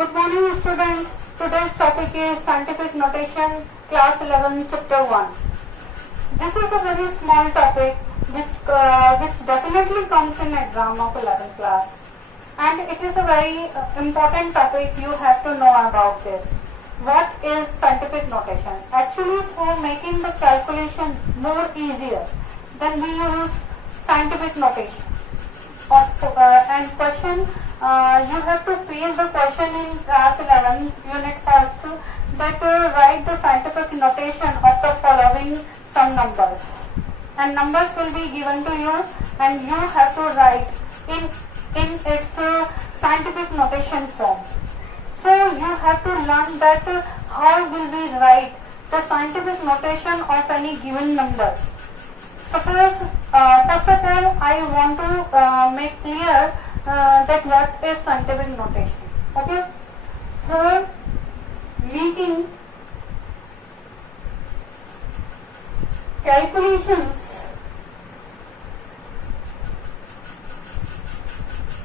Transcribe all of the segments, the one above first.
Good morning students. Today's topic is scientific notation, class 11, chapter 1. This is a very small topic which definitely comes in exam of 11th class. And it is a very important topic. You have to know about this. What is scientific notation? Actually, for making the calculation more easier, then we use scientific notation. And question, you have to fill the question in class 11 unit first that write the scientific notation of the following some numbers, and numbers will be given to you and you have to write in its scientific notation form. So you have to learn that how will we write the scientific notation of any given number. Suppose, first of all, I want to make clear that what is scientific notation. Okay, for making calculations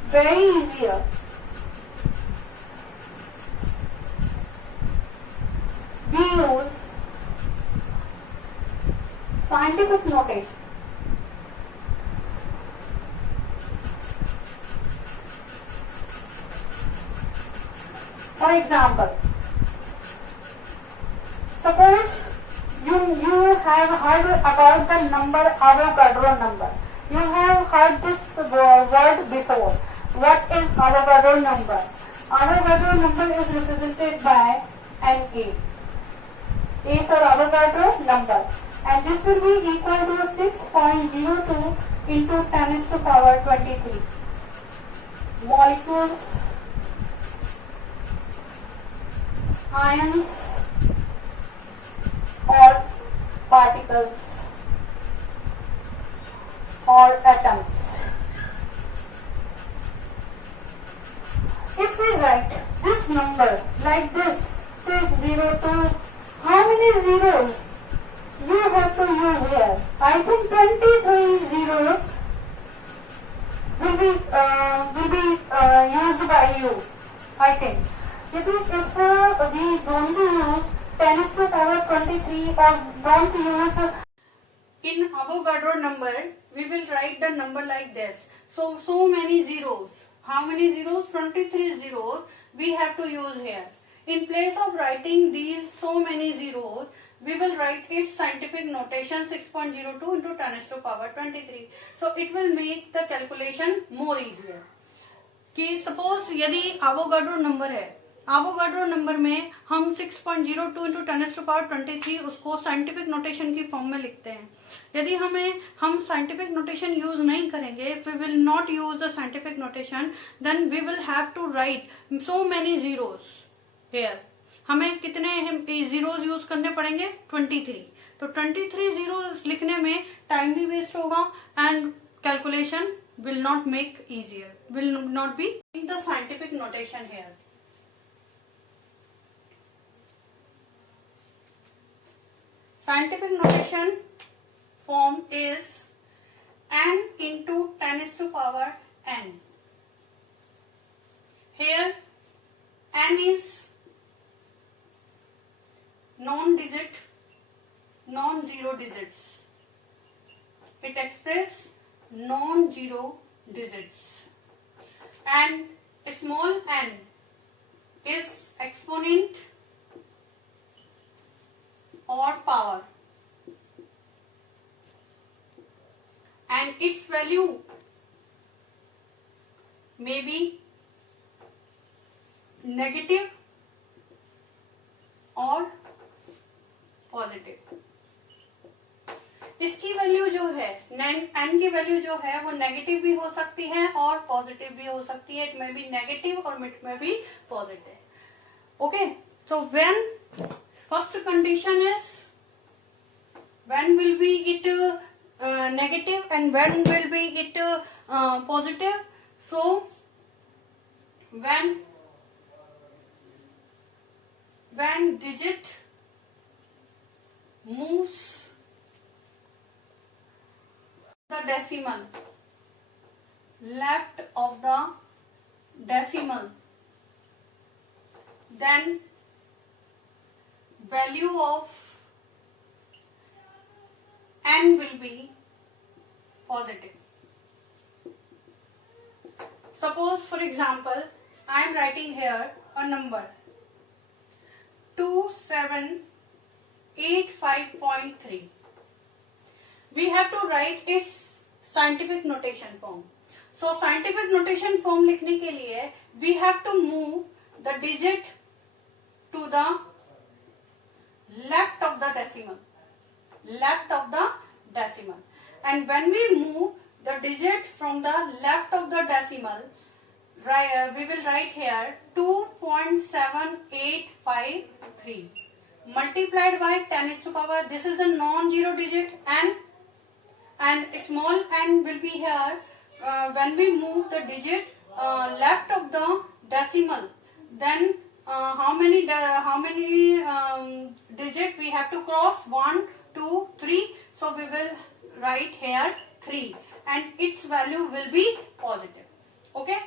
very easier, we use scientific notation. For example, suppose you have heard about the number Avogadro number. You have heard this word before. What is Avogadro number? Avogadro number is represented by an A. A for Avogadro number. And this will be equal to 6.02 into 10 to the power 23 molecules, ions or particles or atoms. If we write this number like this, 602, how many zeros you have to use here? I think 23 zeros will be used by you, I think. Because if we don't use 10 to the power 23 or don't use in Avogadro number, we will write the number like this. So many zeros. How many zeros? 23 zeros we have to use here. In place of writing these so many zeros, we will write its scientific notation 6.02 into 10 to the power 23. So it will make the calculation more easier. कि suppose यदि Avogadro number है, Avogadro number में हम 6.02 into 10 to the power 23 उसको scientific notation की form में लिखते हैं. यदि हम साइंटिफिक नोटेशन यूज नहीं करेंगे, if we will not use the scientific notation, then we will have to write so many zeros here. हमें कितने जीरोस यूज करने पड़ेंगे? 23. तो 23 जीरोस लिखने में टाइम भी वेस्ट होगा and calculation will not make easier, will not be in the scientific notation here. Scientific notation form is n into 10 to the power n. Here n is non-digit, non-zero digits. It expresses non-zero digits. And small n is exponent or power. And its value may be negative और positive. इसकी value जो है n की value जो है वो negative भी हो सकती है और पॉजिटिव भी हो सकती है. इट में भी नेगेटिव और इट में भी positive. Okay, so when first condition is when will be it negative and when will be it positive. So when digit moves the decimal left of the decimal, then value of n will be positive. Suppose, for example, I am writing here a number 2785.3. We have to write its scientific notation form. So scientific notation form लिखने के लिए we have to move the digit to the left of the decimal. Left of the decimal. And when we move the digit from the left of the decimal, we will write here 2.7853 multiplied by 10 is to power. This is a non-zero digit n, and small n will be here when we move the digit left of the decimal. Then how many digit we have to cross? 1, 2, 3. So we will write here 3, and its value will be positive. Okay,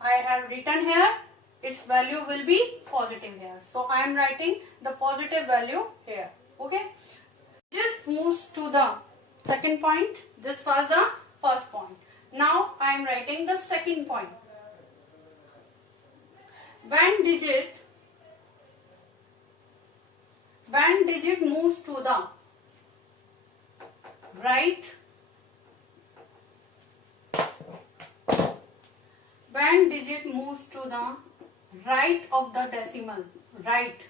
I have written here its value will be positive here. So I am writing the positive value here. Okay, just moves to the second point. This was the first point. Now I am writing the second point. When digit moves to the right, when digit moves to the right of the decimal, right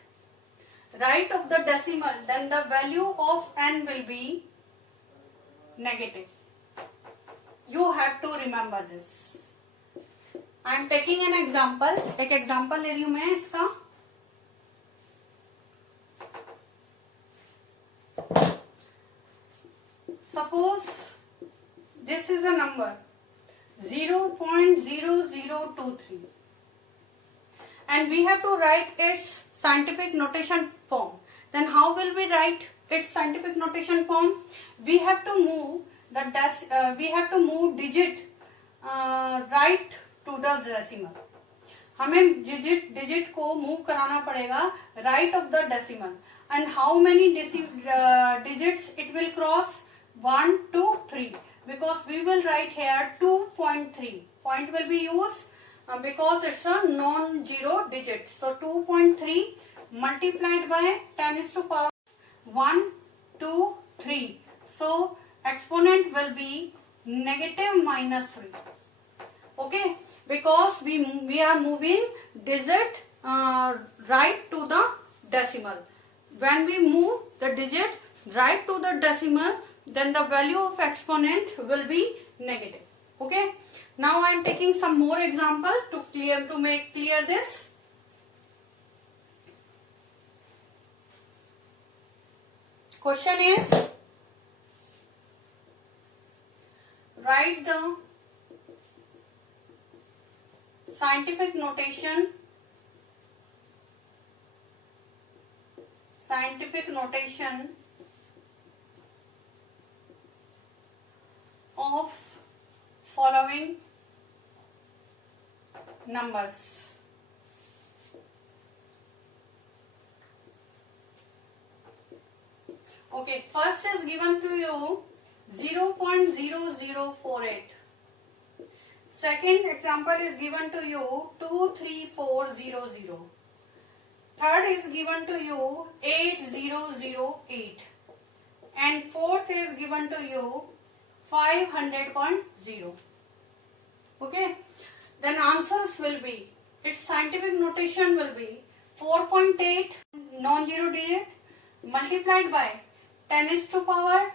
of the decimal, then the value of n will be negative. You have to remember this. I am taking an example. एक example ले रही हूँ मैं इसका. Suppose this is a number 0.0023, and we have to write its scientific notation form. Then how will we write its scientific notation form? We have to move digit right to the decimal. हमें digit को move कराना पड़ेगा right of the decimal. And how many digits it will cross? 1, 2, 3. Because we will write here 2.3. Point will be used because it's a non-zero digit. So 2.3 multiplied by 10 is to power 1, 2, 3. So exponent will be negative minus 3. Okay, because we are moving digit right to the decimal. When we move the digit right to the decimal, then the value of exponent will be negative. Okay, now I am taking some more example to make clear this. Question is, write the scientific notation of following numbers. Okay, first is given to you 0.0048. Second example is given to you 23400. Third is given to you 8008. And fourth is given to you 500.0. Okay, then answers will be, its scientific notation will be 4.8 non-zero digit multiplied by 10 is to power.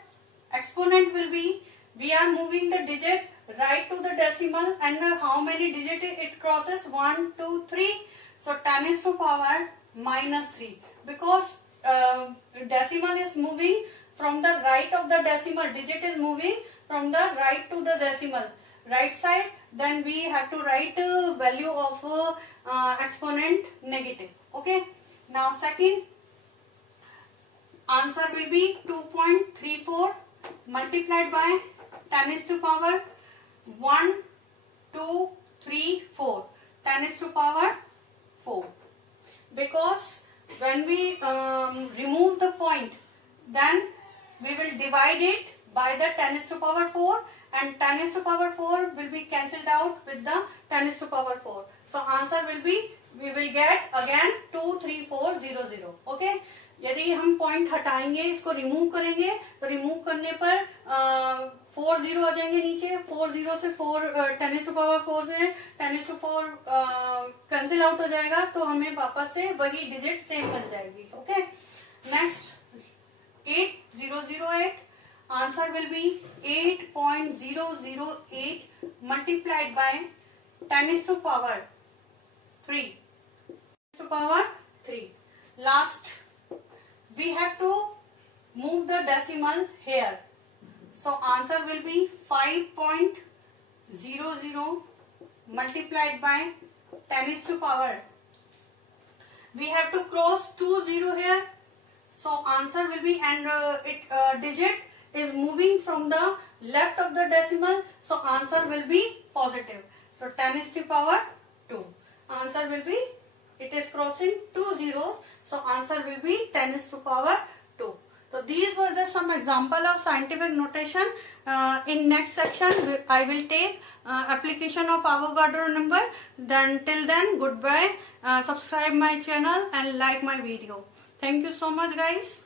Exponent will be, we are moving the digit right to the decimal, and how many digits it crosses? 1, 2, 3. So 10 is to power minus 3, because decimal is moving from the right of the decimal, digit is moving from the right to the decimal, right side. Then we have to write value of exponent negative. Okay, now second answer will be 2.34 multiplied by 10 is to power 1, 2, 3, 4. 10 is to power 4. because when we remove the point, then we will divide it by the 10 is to power 4, and 10 is to power 4 will be cancelled out with the 10 is to power 4. So answer will be, we will get again 23400. Okay, यदि हम point हटाएंगे, इसको remove करेंगे, तो remove करने पर 4 0 आ जाएंगे नीचे, 4 0 से 4 10 is to power 4 से 10 is to power cancel out हो जाएगा, तो हमें वापस से वही डिजिट सेम मिल जाएगी. Okay, next 8008, answer will be 8.008 multiplied by 10 is to power 3. To power 3. Last, we have to move the decimal here. So answer will be 5.00 multiplied by 10 is to power. We have to cross 2 0 here. So answer will be, and digit is moving from the left of the decimal. So answer will be positive. So 10 is to power 2. Answer will be, it is crossing 2 zeros, so answer will be 10 is to power 2. So these were the some example of scientific notation. In next section I will take application of Avogadro number. Then till then, goodbye. Subscribe my channel and like my video. Thank you so much guys.